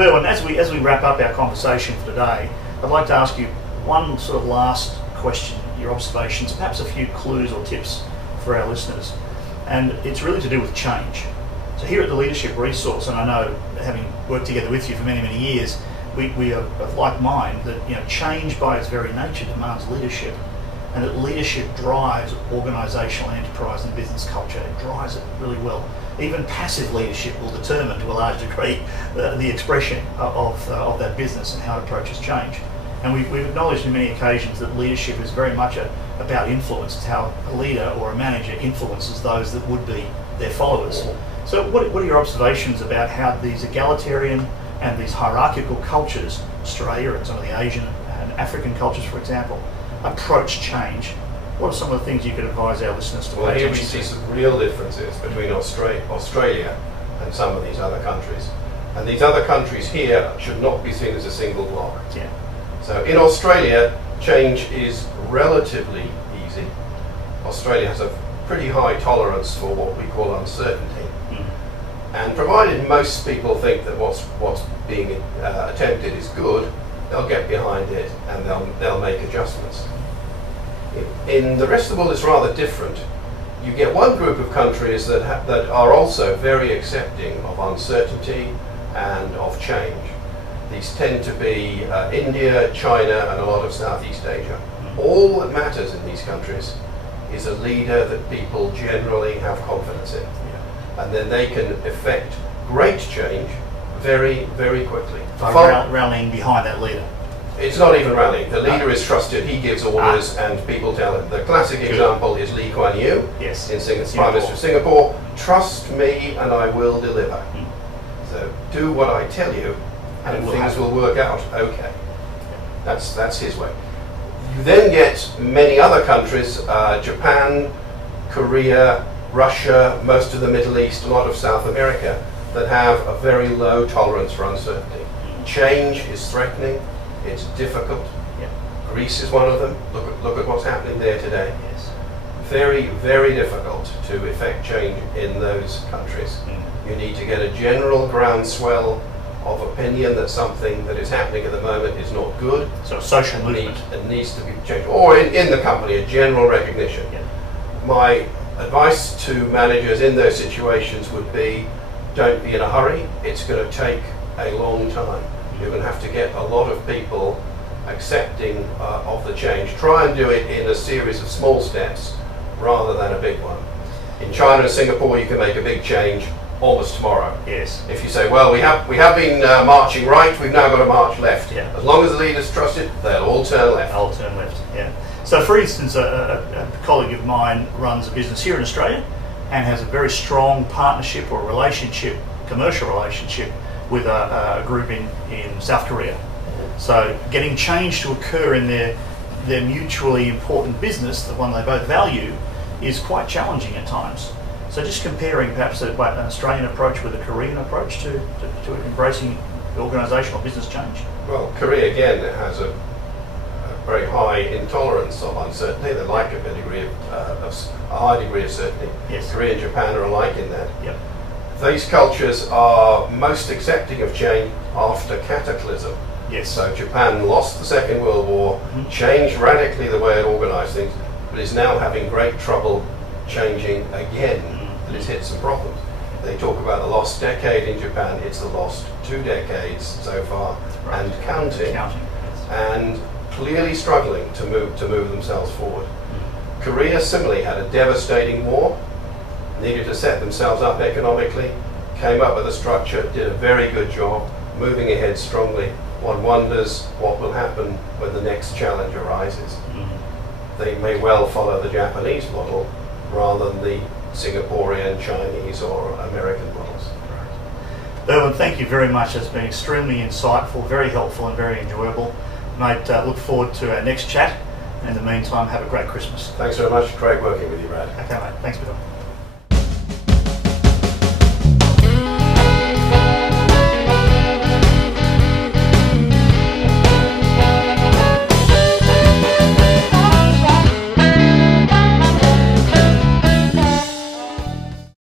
Berwyn, as we wrap up our conversation for today, I'd like to ask you one sort of last question, your observations, perhaps a few clues or tips for our listeners. And it's really to do with change. So here at the Leadership Resource, and I know having worked together with you for many, many years, we are of like mind that change by its very nature demands leadership, and that leadership drives organisational enterprise and business culture. It drives it really well. Even passive leadership will determine to a large degree the expression of that business and how it approaches change. And we've acknowledged on many occasions that leadership is very much about influence. It's how a leader or a manager influences those that would be their followers. So what are your observations about how these egalitarian and these hierarchical cultures, Australia and some of the Asian and African cultures, for example, approach change? What are some of the things you could advise our listeners to pay attention to? Well, here we see some real differences between Australia and some of these other countries. And these other countries here should not be seen as a single block. Yeah. So in Australia, change is relatively easy. Australia has a pretty high tolerance for what we call uncertainty. And provided most people think that what's being attempted is good, they'll get behind it and they'll make adjustments. In the rest of the world, it's rather different. You get one group of countries that are also very accepting of uncertainty and of change. These tend to be India, China, and a lot of Southeast Asia. All that matters in these countries is a leader that people generally have confidence in. And then they can effect great change very, very quickly. Rallying behind that leader. It's not even rallying. The leader is trusted, he gives orders, and people tell him. The classic example is Lee Kuan Yew, Prime Minister of Singapore. Trust me and I will deliver. So do what I tell you and things will work out okay. That's his way. You then get many other countries, Japan, Korea, Russia, most of the Middle East, a lot of South America, that have a very low tolerance for uncertainty. Change is threatening, it's difficult. Greece is one of them. Look at what's happening there today. Very, very difficult to effect change in those countries. You need to get a general groundswell of opinion that something that is happening at the moment is not good. So a social movement. It needs to be changed. Or in the company, a general recognition. My advice to managers in those situations would be, don't be in a hurry. It's going to take a long time. You're going to have to get a lot of people accepting of the change. Try and do it in a series of small steps rather than a big one. In China and Singapore, you can make a big change almost tomorrow. Yes. If you say, well, we have been marching right, we've now got to march left. As long as the leaders trust it, they'll all turn left. All turn left. Yeah. So, for instance, a colleague of mine runs a business here in Australia and has a very strong partnership or relationship, commercial relationship, with a group in South Korea. So, getting change to occur in their mutually important business, the one they both value, is quite challenging at times. So, just comparing perhaps an Australian approach with a Korean approach to embracing organisational business change. Well, Korea again has a very high intolerance of uncertainty. They like a high degree of certainty. Korea and Japan are alike in that. These cultures are most accepting of change after cataclysm. So Japan lost the Second World War, changed radically the way it organised things, but is now having great trouble changing again. It has hit some problems. They talk about the lost decade in Japan. It's the lost 2 decades so far, and counting. And clearly struggling to move themselves forward. Korea similarly had a devastating war, needed to set themselves up economically, came up with a structure, did a very good job, moving ahead strongly. One wonders what will happen when the next challenge arises. They may well follow the Japanese model rather than the Singaporean, Chinese or American models. Berwyn, thank you very much. It's been extremely insightful, very helpful and very enjoyable. Mate, look forward to our next chat. In the meantime, have a great Christmas. Thanks very much. Great working with you, Brad. Okay, mate. Thanks, Bill.